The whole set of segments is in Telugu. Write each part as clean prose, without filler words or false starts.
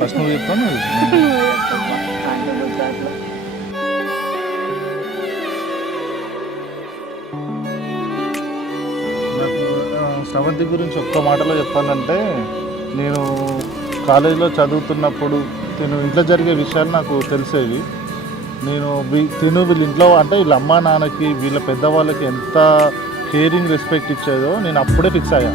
ఫస్ట్ నువ్వు చెప్తాను. నాకు శ్రవంతి గురించి ఒక్క మాటలో చెప్పాలంటే, నేను కాలేజీలో చదువుతున్నప్పుడు ఇంట్లో జరిగే విషయాలు నాకు తెలిసేవి. నేను వీళ్ళ ఇంట్లో అంటే వీళ్ళ అమ్మా నాన్నకి వీళ్ళ పెద్దవాళ్ళకి ఎంత కేరింగ్ రెస్పెక్ట్ ఇచ్చేదో నేను అప్పుడే ఫిక్స్ అయ్యా.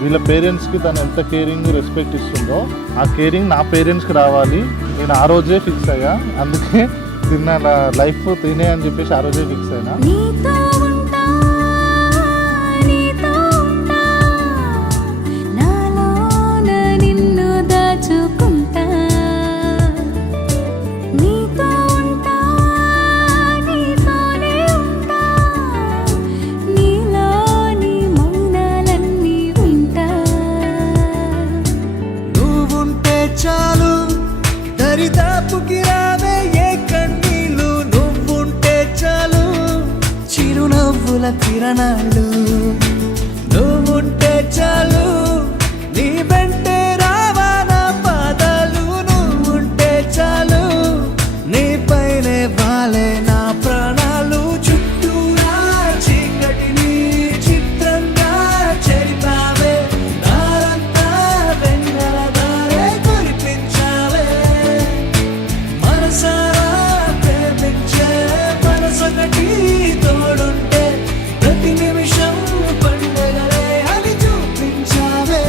వీళ్ళ పేరెంట్స్కి తను ఎంత కేరింగ్ రెస్పెక్ట్ ఇస్తుందో ఆ కేరింగ్ నా పేరెంట్స్కి రావాలి. నేను ఆ రోజే ఫిక్స్ అయ్యా. అందుకే లైఫ్ తినే అని చెప్పేసి ఆ రోజే ఫిక్స్ అయినా. కిరణాలు నువ్వుంటే చాలు, నీ వెంటే రావాలా పాదాలు. నువ్వుంటే చాలు, నీ పైనే వాలే నా ప్రాణాలు. చుట్టూరా చీకటిని చిత్రంగా చెరిపావే, దారంతా వెన్నెల దారే కురిపించావే. మనసారా ప్రేమించే మనసొకటి తోడుంటే ప్రతి నిమిషం పండగలే అని చూపించావే.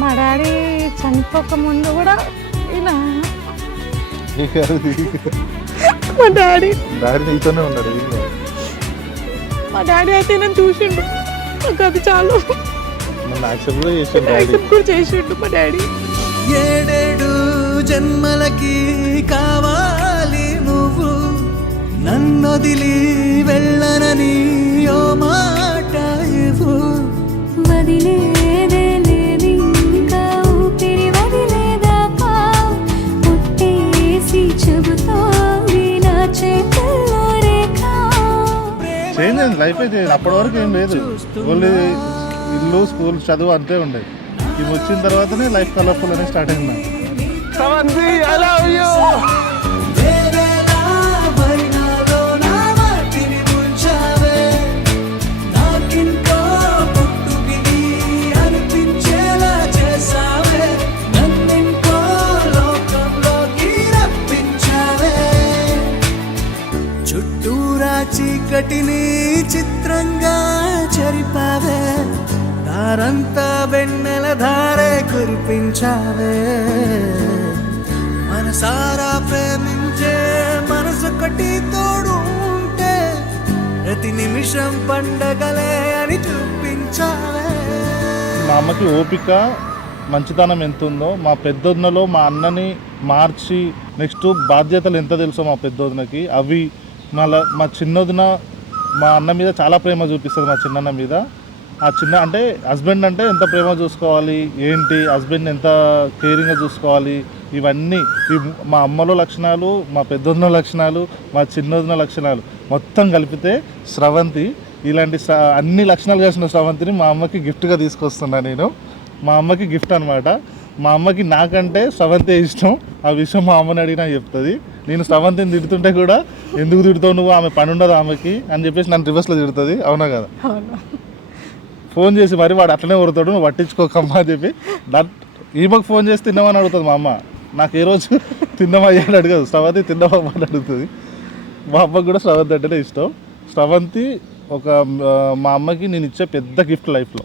మా డాడీ చనిపోక ముందు కూడా ఇలా మా డాడీ నీతోనే ఉన్నాడు. మా డాడీ అయితే నేను చూసిండు, నాకు అది చాలు. యాక్సెప్ట్ కూడా చేసిండు మా డాడీ. 7 జన్మలకి కావాలి నువ్వు, నన్నొదిలి వెళ్ళనని ఓ మాట ఇవ్వు. వదిలేదే లేదు ఇంకా ఊపిరి వదిలేదాకా, పుట్టేసి చెబుతోంది నా చేతుల్లో రేఖ. చేంజ్ అయింది లైఫ్ అయితే. అప్పటి వరకు ఏం లేదు, ఓన్లీ ఇల్లు స్కూల్ చదువు అంతే ఉండేది. ఇవి వచ్చిన తర్వాతనే లైఫ్ కలర్ఫుల్ అనేది స్టార్ట్ అయింది. చుట్టూరా చీకటిని చిత్రంగా చెరిపావే, దారంతా వెన్నెల ధారే కురిపించావే. మనసారా ప్రేమించే మనసొకటి తోడు ఉంటే ప్రతి నిమిషం పండగలే అని చూపించావే. మా అమ్మకి ఓపిక మంచితనం ఎంత ఉందో మా పెద్దొదినలో మా అన్నని మార్చి నెక్స్ట్ బాధ్యతలు ఎంత తెలుసో మా పెద్దొదినకి అవి మా చిన్నొదిన మా అన్న మీద చాలా ప్రేమ చూపిస్తుంది. మా చిన్నన్న మీద ఆ చిన్న అంటే హస్బెండ్ అంటే ఎంత ప్రేమ చూసుకోవాలి ఏంటి, హస్బెండ్ ఎంత కేరింగ్గా చూసుకోవాలి, ఇవన్నీ మా అమ్మలో లక్షణాలు, మా పెద్దొదిన లక్షణాలు, మా చిన్నొదిన లక్షణాలు మొత్తం కలిపితే శ్రవంతి. ఇలాంటి అన్ని లక్షణాలు కలిసిన శ్రవంతిని మా అమ్మకి గిఫ్ట్గా తీసుకొస్తున్నా నేను. మా అమ్మకి గిఫ్ట్ అనమాట. మా అమ్మకి నాకంటే శ్రవంతి ఇష్టం. ఆ విషయం మా అమ్మని అడిగినా చెప్తుంది. నేను శ్రవంతిని తిడుతుంటే కూడా ఎందుకు తిడుతావు నువ్వు, ఆమె పని ఉండదు ఆమెకి అని చెప్పేసి నన్ను రివర్స్లో తిడుతుంది. అవునా కదా? ఫోన్ చేసి మరి వాడు అట్లనే కొడతాడు, నువ్వు పట్టించుకోకమ్మా అని చెప్పి ఈమెకు ఫోన్ చేసి తిన్నామని అడుగుతుంది మా అమ్మ. నాకు ఏ రోజు తిన్నామయ్యా అని అడగదు, శ్రవంతి తిన్నామమ్మా అని అడుగుతుంది. మా అమ్మకి కూడా శ్రవంతి అంటేనే ఇష్టం. శ్రవంతి మా అమ్మకి నేను ఇచ్చే పెద్ద గిఫ్ట్ లైఫ్లో.